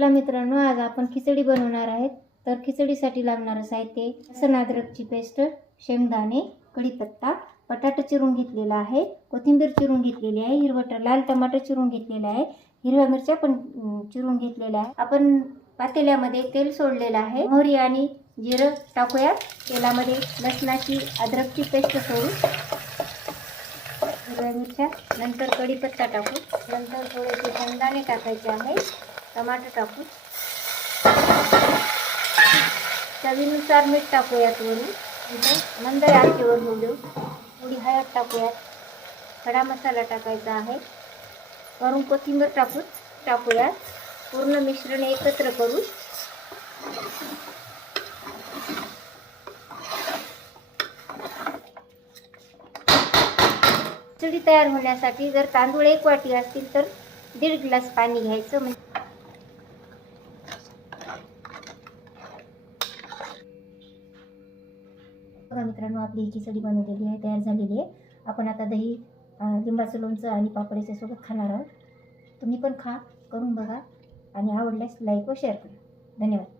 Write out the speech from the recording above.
चला मित्रांनो, आज आपण खिचडी बनवणार आहेत. तर खिचडीसाठी लागणारं साहित्य: लसूण अद्रकची पेस्ट, शेंगदाणे, कढीपत्ता, बटाटा चिरून घेतलेला आहे, कोथिंबीर चिरून घेतलेली आहे, लाल टमाटर चिरून घेतलेला आहे, हिरव्या मिरच्या पण चिरून घेतलेल्या आहे. आपण पातेल्यामध्ये तेल सोडलेलं आहे. मोहरी आणि जिरं टाकूया. तेलामध्ये लसणाची अद्रकची पेस्ट सोडू, हिरव्या मिरच्या, नंतर कढीपत्ता टाकू, नंतर थोडेसे शेंगदाणे टाकायचे आहे, टमाटर टाकू, चवीनुसार मीठ टाकूयात वरून. मंद आचेवर होऊ देऊ. थोडी हळद टाकूयात, खडा मसाला टाकायचा आहे, वरून कोथिंबीर टाकूयात. पूर्ण मिश्रण एकत्र करू. खिचडी तयार होण्यासाठी जर तांदूळ 1 वाटी असतील तर 1.5 ग्लास पाणी घ्यायचं. बघा मित्रांनो, आपली खिचडी बनवलेली आहे, तयार झालेली आहे. आपण आता दही, लिंबाचं लोणचं आणि पापडीच्या सोबत खाणार आहोत. तुम्ही पण खा, करून बघा आणि आवडल्यास लाईक व शेअर करा. धन्यवाद.